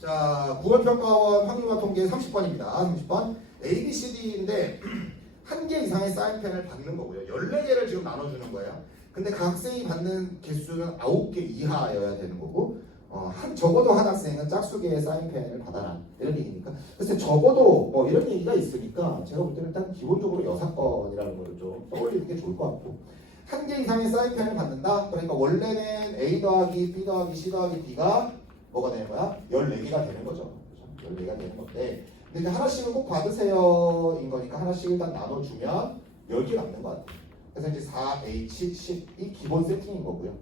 자, 9월 평가원 확률과 통계 30번입니다. 30번. A, B, C, D인데 한 개 이상의 사인펜을 받는 거고요. 14개를 지금 나눠주는 거예요. 근데 각 학생이 받는 개수는 9개 이하여야 되는 거고 어, 한, 적어도 한 학생은 짝수개의 사인펜을 받아라 이런 얘기니까 글쎄 적어도 뭐 이런 얘기가 있으니까 제가 볼 때는 일단 기본적으로 여사건이라는 거를 좀 떠올리는 게 좋을 것 같고 한 개 이상의 사인펜을 받는다 그러니까 원래는 A 더하기 B 더하기 C 더하기 D가 뭐가 되는 거야? 14개가 되는 거죠 그죠? 14개가 되는 건데 근데 하나씩은 꼭 받으세요 인 거니까 하나씩 일단 나눠주면 10개 남는 것 같아요 그래서 이제 4, H, 10이 기본 세팅인 거고요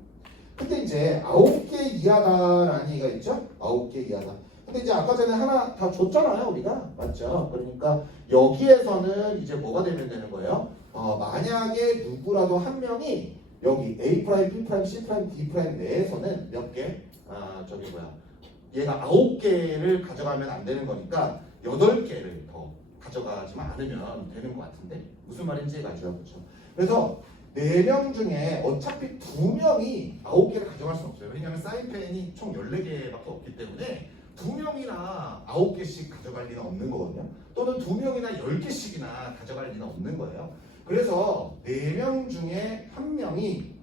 근데 이제 9개 이하다라는 얘기가 있죠? 9개 이하다. 근데 이제 아까 전에 하나 다 줬잖아요, 우리가. 맞죠? 그러니까 여기에서는 이제 뭐가 되면 되는 거예요? 어, 만약에 누구라도 한 명이 여기 A B C D 내에서는 몇 개? 아, 저기 뭐야. 얘가 9개를 가져가면 안 되는 거니까 8개를 더 가져가지만 않으면 되는 것 같은데 무슨 말인지 가죠. 그렇죠? 그래서 네 명 중에 어차피 두 명이 아홉 개를 가져갈 수는 없어요. 왜냐하면 사인펜이 총 14개밖에 없기 때문에 두 명이나 아홉 개씩 가져갈 리는 없는 거거든요. 또는 두 명이나 열 개씩이나 가져갈 리는 없는 거예요. 그래서 네 명 중에 한 명이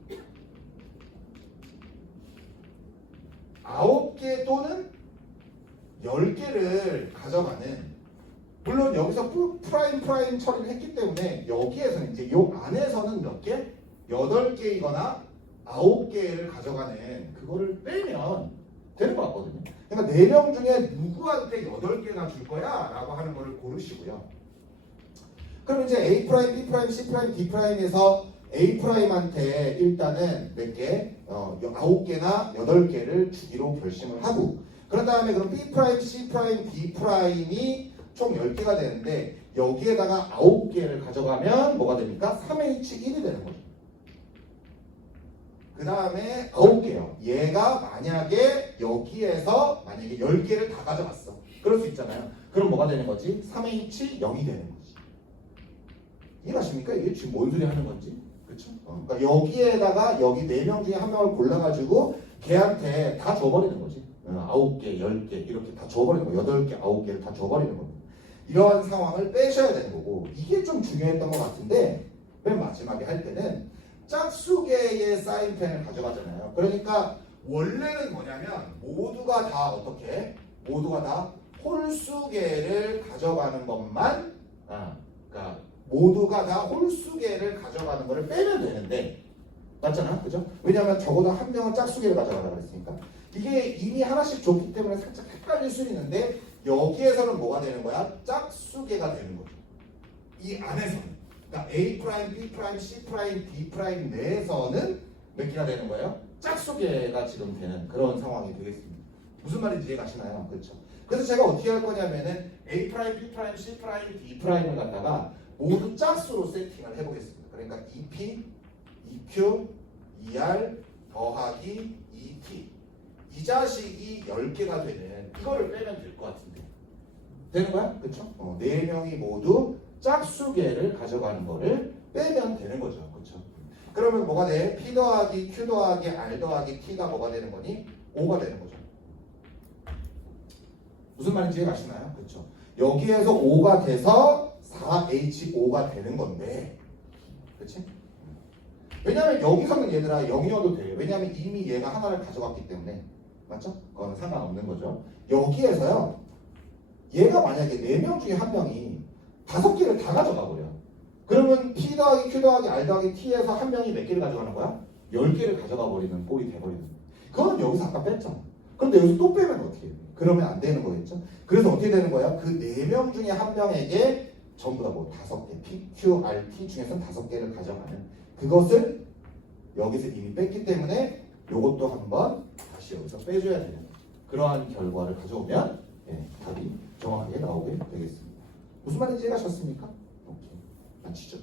아홉 개 또는 열 개를 가져가는 물론 여기서 프- 프라임 프라임 처리를 했기 때문에 여기에서는 이제 요 안에서는 몇 개? 여덟 개이거나 아홉 개를 가져가는 그거를 빼면 되는 것 같거든요. 그러니까 네 명 중에 누구한테 여덟 개나 줄 거야라고 하는 거를 고르시고요. 그럼 이제 A 프라임, B 프라임, C 프라임, D 프라임에서 A 프라임한테 일단은 몇 개, 어, 아홉 개나 여덟 개를 주기로 결심을 하고 그런 다음에 그럼 B 프라임, C 프라임, D 프라임이 총 10개가 되는데 여기에다가 9개를 가져가면 뭐가 됩니까? 3H1이 되는 거죠. 그 다음에 9개요. 얘가 만약에 여기에서 만약에 10개를 다 가져갔어. 그럴 수 있잖아요. 그럼 뭐가 되는 거지? 3H0이 되는 거지. 이해가십니까? 이게 지금 뭔 소리 하는 건지. 어, 그러니까 여기에다가 여기 4명 중에 한 명을 골라가지고 걔한테 다 줘버리는 거지. 어, 9개, 10개 이렇게 다 줘버리는 거. 8개, 9개를 다 줘버리는 겁니다. 이러한 상황을 빼셔야 되는 거고 이게 좀 중요했던 것 같은데 맨 마지막에 할 때는 짝수개의 사인펜을 가져가잖아요. 그러니까 원래는 뭐냐면 모두가 다 어떻게 모두가 다 홀수개를 가져가는 것만 아, 그러니까 모두가 다 홀수개를 가져가는 거를 빼면 되는데 맞잖아, 그죠? 왜냐하면 적어도 한 명은 짝수개를 가져가라고 했으니까 이게 이미 하나씩 줬기 때문에 살짝 헷갈릴 수 있는데 여기에서는 뭐가 되는 거야? 짝수개가 되는 거죠. 이 안에서는. 그러니까 A 프라임, B 프라임, C 프라임, D 프라임 내에서는 몇 개가 되는 거예요? 짝수개가 지금 되는 그런 상황이 되겠습니다. 무슨 말인지 이해가시나요? 그렇죠. 그래서 제가 어떻게 할 거냐면은 A 프라임, B 프라임, C 프라임, D 프라임을 갖다가 모두 짝수로 세팅을 해보겠습니다. 그러니까 EP, EQ, ER 더하기 ET 이 자식이 10개가 되는 이거를 빼면 될 것 같은데 되는 거야? 그쵸? 어, 네 명이 모두 짝수개를 가져가는 거를 빼면 되는 거죠. 그쵸? 그러면 뭐가 돼? P 더하기 Q 더하기 R 더하기 T가 뭐가 되는 거니? 5가 되는 거죠. 무슨 말인지 이해가시나요? 그쵸? 여기에서 5가 돼서 4H5가 되는 건데 그치? 왜냐면 여기서는 얘들아 0이어도 돼요. 왜냐면 이미 얘가 하나를 가져갔기 때문에 맞죠? 그거는 상관없는 거죠. 여기에서요. 얘가 만약에 4명 중에 한 명이 다섯 개를 다 가져가 버려. 그러면 P 더하기 Q 더하기 R 더하기 T에서 한 명이 몇 개를 가져가는 거야? 10개를 가져가 버리는 꼴이 돼버리는 거야. 그거는 여기서 아까 뺐잖아. 그런데 여기서 또 빼면 어떻게 해? 그러면 안 되는 거겠죠? 그래서 어떻게 되는 거야? 그 4명 중에 한 명에게 전부 다 뭐 다섯 개 P, Q, R, T 중에서 다섯 개를 가져가는 그것을 여기서 이미 뺐기 때문에 이것도 한번 다시 여기서 빼줘야 되는 그러한 결과를 가져오면 예, 답이 정확하게 나오게 되겠습니다. 무슨 말인지 이해가셨습니까? 오케이. 마치죠.